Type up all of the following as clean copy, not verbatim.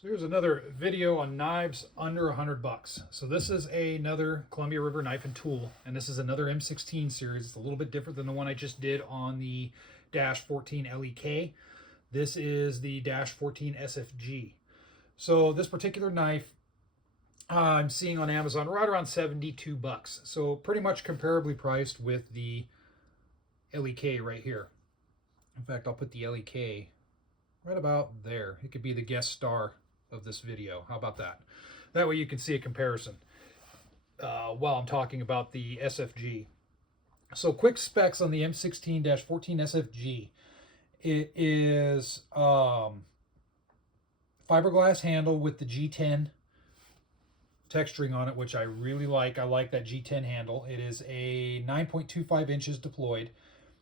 So here's another video on knives under $100. So this is another Columbia River knife and tool, and this is another M16 series. It's a little bit different than the one I just did on the -14 LEK. This is the -14 SFG. So this particular knife I'm seeing on Amazon right around $72. So pretty much comparably priced with the LEK right here. In fact, I'll put the LEK right about there. It could be the guest star of this video. How about that? That way you can see a comparison while I'm talking about the SFG. So quick specs on the M16-14 SFG. It is fiberglass handle with the G10 texturing on it, which I really like. I like that G10 handle. It is a 9.25 inches deployed.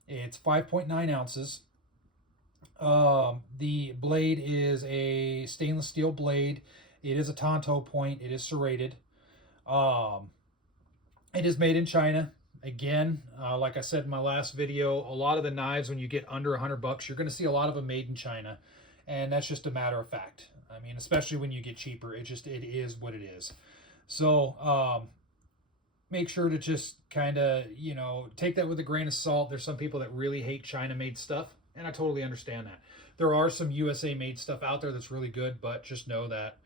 It's 5.9 ounces. The blade is a stainless steel blade. It is a Tonto point. It is serrated. It is made in China. Again, like I said in my last video, a lot of the knives, when you get under $100, you're going to see a lot of them made in China, and that's just a matter of fact. I mean, especially when you get cheaper, it is what it is. So make sure to just kind of, take that with a grain of salt. There's some people that really hate China-made stuff, and I totally understand that. There are some USA-made stuff out there that's really good, but just know that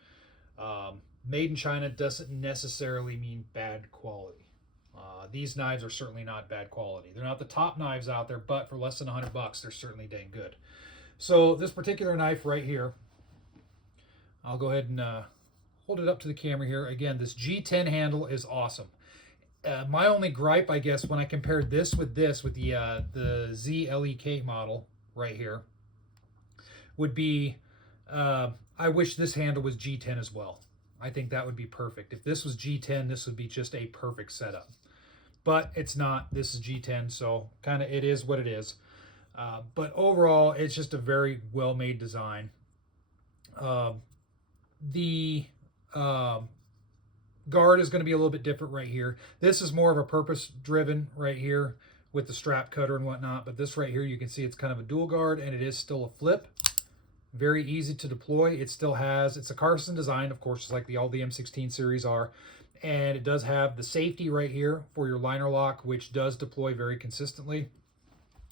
made in China doesn't necessarily mean bad quality. These knives are certainly not bad quality. They're not the top knives out there, but for less than $100, they're certainly dang good. So this particular knife right here, I'll go ahead and hold it up to the camera here. Again, this G10 handle is awesome. My only gripe, I guess, when I compared this with the ZLEK model right here, would be I wish this handle was G10 as well. I think that would be perfect. If this was G10, this would be just a perfect setup. But it's not. This is G10, so kind of it is what it is. But overall, it's just a very well-made design. The guard is going to be a little bit different right here. This is more of a purpose-driven right here with the strap cutter and whatnot. But this right here, you can see it's kind of a dual guard, and it is still a flip. Very easy to deploy. It still has, it's a Carson design, of course, just like all the M16 series are. And it does have the safety right here for your liner lock, which does deploy very consistently.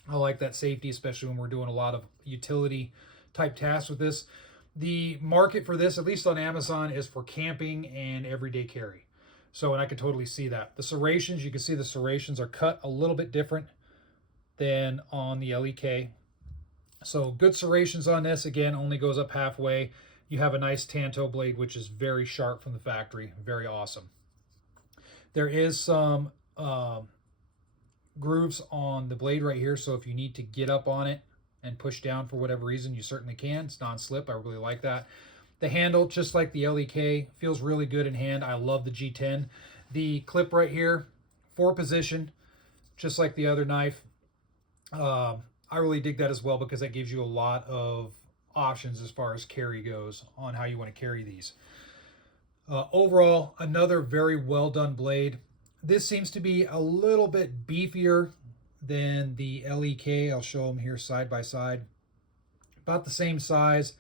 I like that safety, especially when we're doing a lot of utility type tasks with this. The market for this, at least on Amazon, is for camping and everyday carry. So, and I can totally see that. The serrations, you can see the serrations are cut a little bit different than on the LEK. So good serrations on this. Again, only goes up halfway. You have a nice Tanto blade, which is very sharp from the factory. Very awesome. There is some grooves on the blade right here, so if you need to get up on it and push down for whatever reason, you certainly can. It's non-slip. I really like that. The handle, just like the LEK, feels really good in hand. I love the G10. The clip right here, 4-position, just like the other knife. I really dig that as well because that gives you a lot of options as far as carry goes on how you want to carry these. Overall, another very well done blade. This seems to be a little bit beefier than the LEK. I'll show them here side by side. About the same size,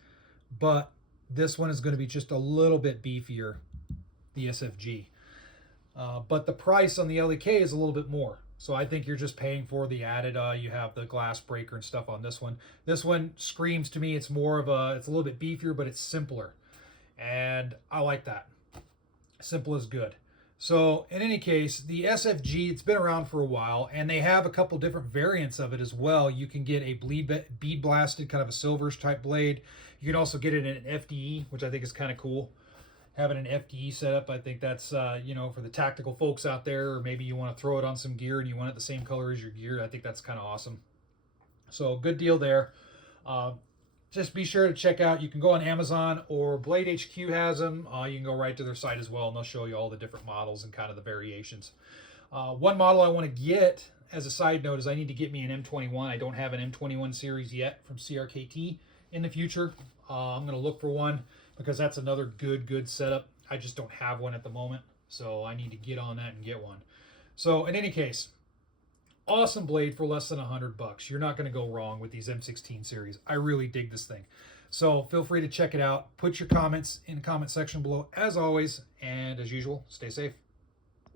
but this one is going to be just a little bit beefier, the SFG. But the price on the LEK is a little bit more. So I think you're just paying for the added, you have the glass breaker and stuff on this one. This one screams to me, it's more of it's a little bit beefier, but it's simpler. And I like that. Simple is good. So in any case, the SFG, it's been around for a while, and they have a couple different variants of it as well. You can get a bead blasted, kind of a silverish type blade. You can also get it in an FDE, which I think is kind of cool. Having an FDE setup, I think that's, for the tactical folks out there, or maybe you want to throw it on some gear and you want it the same color as your gear. I think that's kind of awesome. So good deal there. Just be sure to check out, you can go on Amazon or Blade HQ has them. You can go right to their site as well, and they'll show you all the different models and kind of the variations. One model I want to get, as a side note, is I need to get me an M21. I don't have an M21 series yet from Crkt. In the future, I'm going to look for one, because that's another good setup. I just don't have one at the moment, so I need to get on that and get one. So in any case, awesome blade for less than $100. You're not going to go wrong with these M16 series. I really dig this thing. So feel free to check it out. Put your comments in the comment section below as always. And as usual, stay safe.